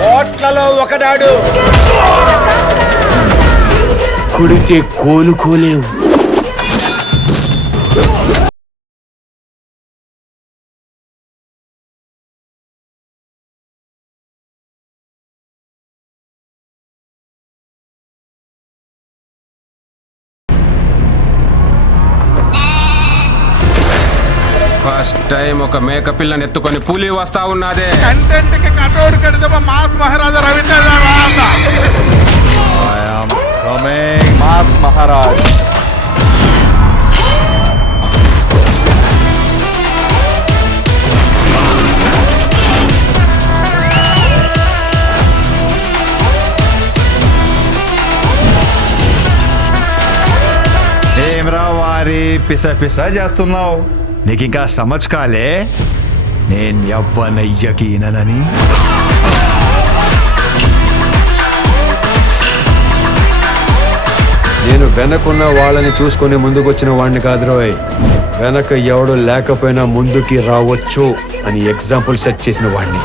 కోట్లలో ఒకడాడు కుడితే కోలుకోలేవు. First time ఒక మేక పిల్లని ఎత్తుకొని పులి వస్తా ఉన్నదే. కంటెంట్ కి కటౌట్ కడితే మాస్ మహారాజా రవీంద్ర మాస్ మహారాజ్. ఏమ్రా వారి పిస పిస చేస్తున్నావు? నీకింకా సమజ్ కాలే నేను ఎవ్వనయ్యకి ఈననని. నేను వెనకున్న వాళ్ళని చూసుకొని ముందుకొచ్చిన వాడిని కాదురోయ్, వెనక ఎవడు లేకపోయినా ముందుకి రావచ్చు అని ఎగ్జాంపుల్ సెట్ చేసిన వాడిని.